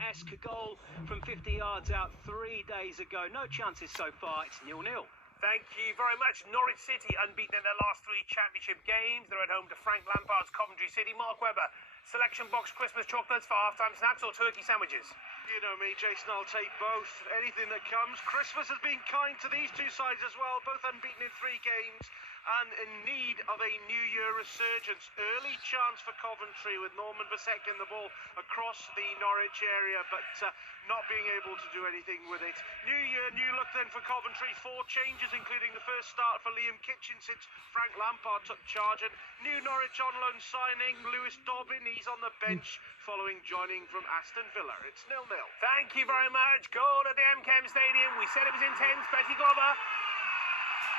Fulham-esque goal from 50 yards out 3 days ago. No chances so far. It's 0-0. Thank you very much. Norwich City unbeaten in their last 3 championship games. They're at home to Frank Lampard's Coventry City. Mark Webber, selection box Christmas chocolates for half-time snacks or turkey sandwiches? You know me, Jason, I'll take both. Anything that comes. Christmas has been kind to these two sides as well, both unbeaten in 3 games and in need of a New Year resurgence. Early chance for Coventry with Norman Bissek in the ball across the Norwich area, but not being able to do anything with it. New Year, new look then for Coventry. 4 changes, including the first start for Liam Kitchen since Frank Lampard took charge. And new Norwich on loan signing, Lewis Dobbin. He's on the bench following joining from Aston Villa. It's 0-0. Thank you very much. Goal at the MKM Stadium. We said it was intense. Betty Glover.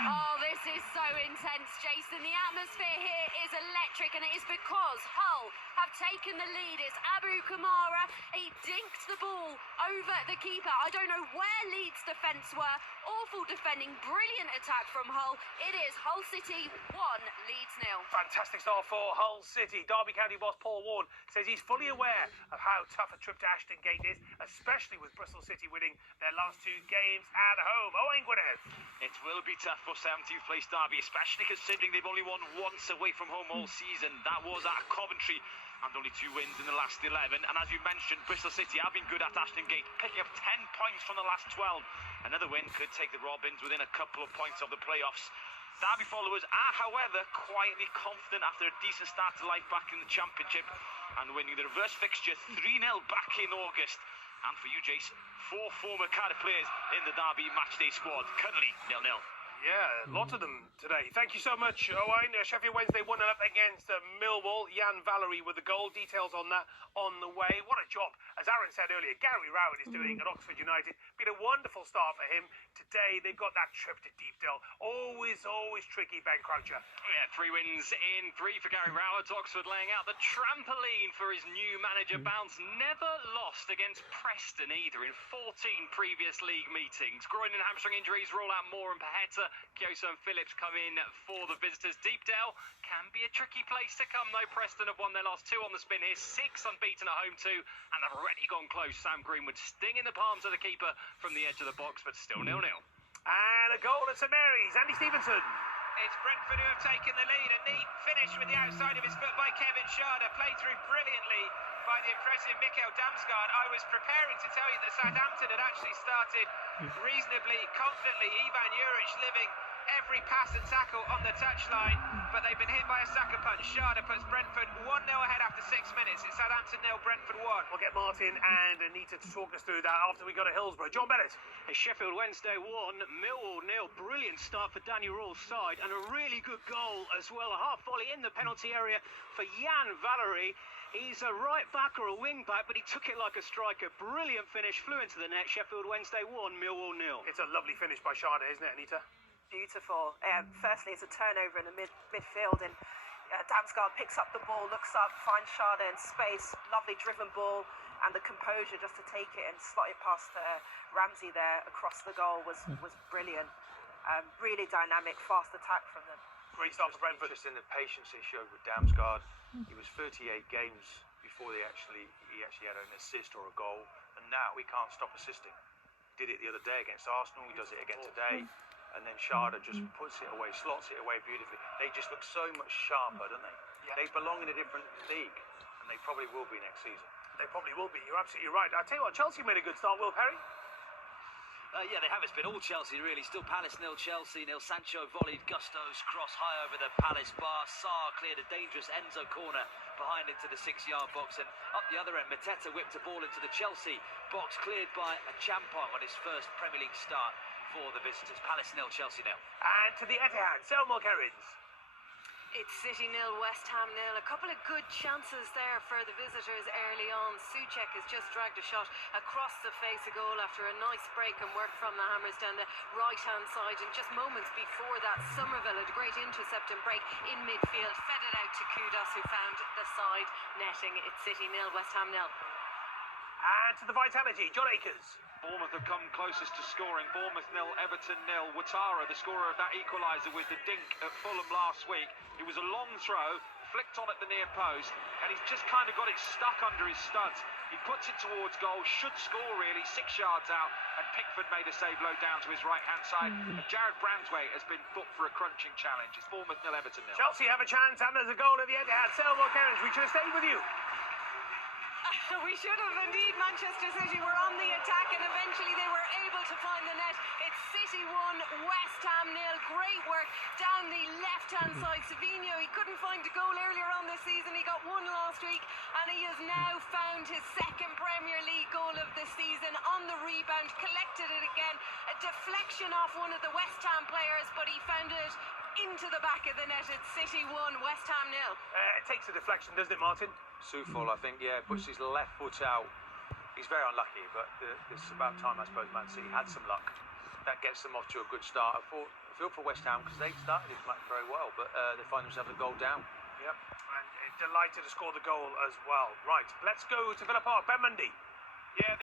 Oh, this is so intense, Jason. The atmosphere here is electric, and it is because Hull have taken the lead. It's Abu Kamara. He dinked the ball over the keeper. I don't know where Leeds' defence were. Awful defending, brilliant attack from Hull. It is Hull City 1, Leeds 0. Fantastic start for Hull City. Derby County boss Paul Warne says he's fully aware of how tough a trip to Ashton Gate is, especially with Bristol City winning their last 2 games at home. Owain Gwynedd. It will be tough for 17th place Derby, especially considering they've only won once away from home all season. That was at Coventry, and only 2 wins in the last 11. And as you mentioned, Bristol City have been good at Ashton Gate, picking up 10 points from the last 12. Another win could take the Robins within a couple of points of the playoffs. Derby followers are, however, quietly confident after a decent start to life back in the Championship and winning the reverse fixture 3-0 back in August. And for you, Jace, 4 former Cardiff players in the Derby matchday squad, currently 0-0. Yeah, a lot of them today. Thank you so much, Owain. Sheffield Wednesday 1-0 up against Millwall. Jan Valery with the goal. Details on that on the way. What a job, as Aaron said earlier, Gary Rowett is doing at Oxford United. Been a wonderful start for him. Today, they've got that trip to Deepdale. Always tricky, Ben Croucher. Yeah, 3 wins in 3 for Gary Rowett. Oxford laying out the trampoline for his new manager. Bounce never lost against Preston either in 14 previous league meetings. Groin and hamstring injuries rule out Moore and Paheta. Kyoso and Phillips come in for the visitors. Deepdale can be a tricky place to come though. Preston have won their last 2 on the spin here. 6 unbeaten at home too, and they've already gone close. Sam Greenwood stinging the palms of the keeper from the edge of the box, but still 0-0. And a goal at St Mary's. Andy Stevenson. It's Brentford who have taken the lead. A neat finish with the outside of his foot by Kevin Schade. Played through brilliantly by the impressive Mikkel Damsgaard. I was preparing to tell you that Southampton had actually started reasonably confidently. Ivan Juric living every pass and tackle on the touchline, but they've been hit by a sucker punch. Schade puts Brentford 1-0 ahead after 6 minutes. It's Southampton 0, Brentford 1. We'll get Martin and Anita to talk us through that after we go to Hillsborough. John Bennett. Sheffield Wednesday 1, Millwall 0. Brilliant start for Danny Rawls' side, and a really good goal as well. A half volley in the penalty area for Jan Valery. He's a right back or a wing back, but he took it like a striker. Brilliant finish, flew into the net. Sheffield Wednesday 1, Millwall 0. It's a lovely finish by Schade, isn't it, Anita? Beautiful. Firstly, it's a turnover in the midfield, and Damsgaard picks up the ball, looks up, finds Schade in space. Lovely driven ball, and the composure just to take it and slot it past Ramsey there across the goal was brilliant. Really dynamic, fast attack from them. Great start for Brentford. Just in the patience he showed with Damsgaard. He was 38 games before he actually had an assist or a goal, and now he can't stop assisting. He did it the other day against Arsenal. He does it again today. And then Schade just puts it away, slots it away beautifully. They just look so much sharper, don't they? Yeah. They belong in a different league, and they probably will be next season. They probably will be. You're absolutely right. I'll tell you what, Chelsea made a good start, Will Perry. Yeah, they have. It's been all Chelsea, really. Still Palace 0, Chelsea 0. Sancho volleyed Gusto's cross high over the Palace bar. Sarr cleared a dangerous Enzo corner behind into the 6-yard box. And up the other end, Mateta whipped a ball into the Chelsea box, cleared by a Champong on his first Premier League start for the visitors. Palace 0, Chelsea 0. And to the Etihad, Selma Kerins. It's City 0, West Ham 0. A couple of good chances there for the visitors early on. Souček has just dragged a shot across the face of goal after a nice break and work from the Hammers down the right-hand side. And just moments before that, Somerville had a great intercept and break in midfield. Fed it out to Kudos, who found the side netting. It's City 0, West Ham 0. And to the Vitality, John Akers. Bournemouth have come closest to scoring. Bournemouth 0, Everton 0. Ouattara, the scorer of that equaliser with the dink at Fulham last week. It was a long throw, flicked on at the near post, and he's just kind of got it stuck under his studs. He puts it towards goal, should score really, 6 yards out, and Pickford made a save low down to his right-hand side. And Jared Branswaite has been booked for a crunching challenge. It's Bournemouth 0, Everton 0. Chelsea have a chance, and there's a goal at the Etihad. Selma Cairns, we should have stayed with you. We should have indeed. Manchester City were on the attack and eventually they were able to find the net. It's City 1, West Ham 0. Great work down the left-hand side. Savinho, he couldn't find a goal earlier on this season. He got one last week and he has now found his second Premier League goal of the season on the rebound. Collected it again. A deflection off one of the West Ham players, but he found it into the back of the net. It's City 1, West Ham 0. It takes a deflection, doesn't it, Martin? Soufal, I think, puts his left foot out. He's very unlucky, but it's about time, I suppose, Man City had some luck. That gets them off to a good start. I feel for West Ham because they started this match very well, but they find themselves a goal down. Yep, and delighted to score the goal as well. Right, let's go to Villa Park. Ben Mundy. Yeah.